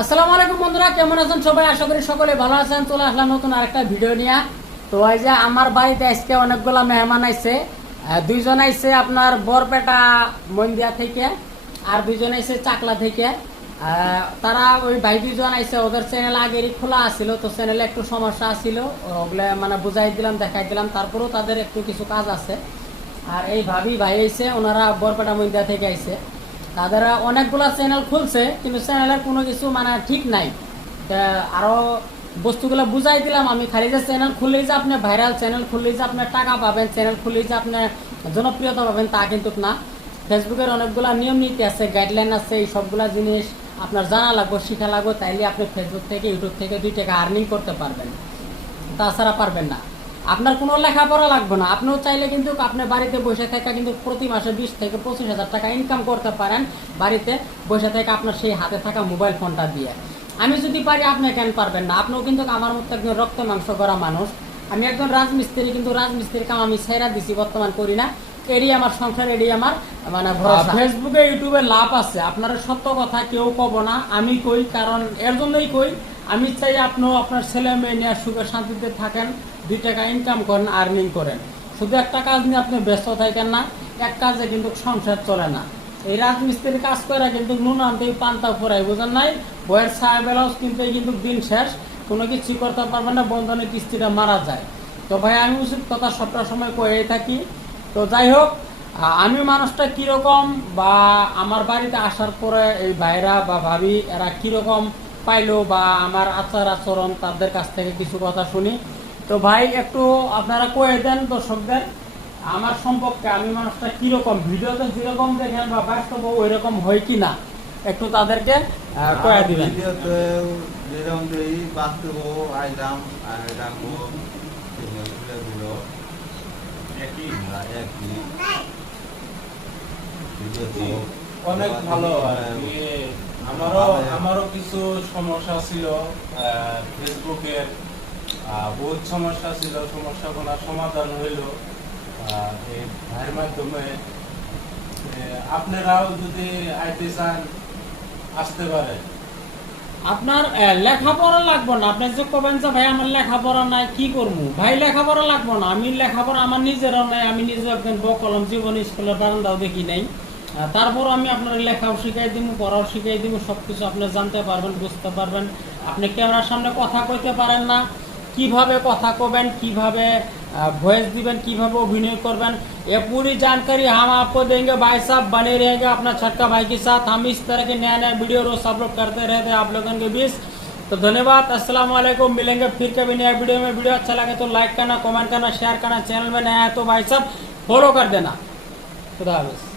আসসালামু আলাইকুম বন্ধুরা, কেমন আছেন সবাই? আশা করি সকলে ভালো আছেন। চলে আসলাম নতুন আরেকটা ভিডিও নিয়ে। তো এই যে আমার বাড়িতে আজকে অনেকগুলা মেহমান আইছে। দুইজন আইছে আপনার বরপেটা মন্দিয়া থেকে, আর দুইজন আইছে চাকলা থেকে। তারা ওই ভাই দুইজন আইছে, ওদের চ্যানেল আগেরই খোলা আছিল, তো চ্যানেলে একটু সমস্যা আছিল, ওগুলো মানে বুঝাই দিলাম, দেখাই দিলাম। তারপরেও তাদের একটু কিছু কাজ আছে। আর এই ভাবি ভাই আইছে, ওনারা বরপেটা মন্দিয়া থেকে আইছে। তাদের অনেকগুলা চ্যানেল খুলছে, কিন্তু চ্যানেলের কোনো কিছু মানে ঠিক নাই। আরো বস্তুগুলো বুঝাই দিলাম আমি। খালি যে চ্যানেল খুললেই যে আপনি ভাইরাল, চ্যানেল খুললেই যে আপনি টাকা পাবেন, চ্যানেল খুললেই যে আপনি জনপ্রিয়তা পাবেন, তা কিন্তু না। ফেসবুকের অনেকগুলা নিয়ম নীতি আছে, গাইডলাইন আছে। এই সবগুলা জিনিস আপনার জানা লাগবে, শিখা লাগবে, তাইলে আপনি ফেসবুক থেকে, ইউটিউব থেকে 2 টাকা আর্নিং করতে পারবেন, তাছাড়া পারবেন না। আপনার কোনো লেখাপড়া লাগবে না। আপনিও চাইলে কিন্তু আপনার বাড়িতে বসে থেকে কিন্তু প্রতি মাসে 20 থেকে 25 হাজার টাকা ইনকাম করতে পারেন, বাড়িতে বসে থেকে আপনার সেই হাতে থাকা মোবাইল ফোনটা দিয়ে। আমি যদি পারি, আপনি কেন পারবেন না? আপনিও কিন্তু আমার মতো একজন রক্ত মাংস করা মানুষ। আমি একজন রাজমিস্ত্রি, কিন্তু রাজমিস্ত্রির কাম আমি ছেড়ে দিছি, বর্তমান করি না। এরই আমার সংসার, এরই আমার মানে ভরসা। ফেসবুকে, ইউটিউবে লাভ আছে, আপনার সত্য কথা কেউ কব না, আমি কই। কারণ এর জন্যই কই, আমি চাই আপনিও আপনার ছেলে মেয়ে নিয়ে সুখে শান্তিতে থাকেন, 2 টাকা ইনকাম করেন, আর্নিং করেন। শুধু একটা কাজ নিয়ে আপনি ব্যস্ত থাকেন না, এক কাজে কিন্তু সংসার চলে না। এই রাজমিস্ত্রির কাজ করে কিন্তু নুন আনতেই পান্তা ফুরাই, বুঝেন নাই? বইয়ের ছায়া বেলাও কিন্তু দিন শেষ, কোনো কিছু করতে পারবেন না, বন্ধনের কিস্তিটা মারা যায়। তো ভাই, আমি উচিত কথা সবটা সময় কয়েই থাকি। তো যাই হোক, আমি মানুষটা কিরকম, বা আমার বাড়িতে আসার পরে এই ভাইরা বা ভাবি এরা কিরকম পাইলো, বা আমার আচার আচরণ, তাদের কাছ থেকে কিছু কথা শুনি। তো ভাই, একটু আপনারা কয়ে দেন দর্শকদের আমার সম্পর্কে, আমি মানুষটা কিরকম, ভিডিওতে যেরকম দেখেন বা বাস্তব ওই রকম হয় কি না, একটু তাদেরকে কয়ে দিবেন। ভিডিওতে যেরকম দেই বাস্তব আইলাম আর রাখবো ভিডিওগুলো একই ভিডিওতে অনেক ভালো আর কি। আমারও কিছু সমস্যা ছিল ফেসবুকের, বহুত সমস্যা ছিল, সমস্যাগুলো সমাধান হইল এই ভাইয়ের মাধ্যমে। আপনারাও যদি আইতে চান, আসতে পারেন। আপনার লেখাপড়া লাগবে না। আপনি যে কবেন যে ভাই আমার লেখাপড়া নাই, কি করবো? ভাই, লেখাপড়া লাগবে না। আমি লেখাপড়া আমার নিজেরও নাই, আমি নিজেও একজন বকলম, জীবন স্কুলের বারান্দাও দেখি নাই। তারপর আমি আপনার লেখাও শিখাই দিব, পড়াও শিখাই দিব, সবকিছু আপনি জানতে পারবেন, বুঝতে পারবেন। আপনি ক্যামেরার সামনে কথা কইতে পারেন না, কিভাবে কথা কবেন, কিভাবে ভয়েস दिबेन, কিভাবে অভিনয় করবেন, ये पूरी जानकारी हम आपको देंगे। भाई साहब बने रहेंगे अपना छटका भाई के साथ। हम इस तरह के नया नया वीडियो रोज अपलोड करते रहते हैं आप लोगों के बीच। तो धन्यवाद, अस्सलाम वालेकुम। मिलेंगे फिर कभी नया वीडियो में। वीडियो अच्छा लगे तो लाइक करना, कमेंट करना, शेयर करना। चैनल में नया है तो भाई साहब फॉलो कर देना। खुदा हाफिज़।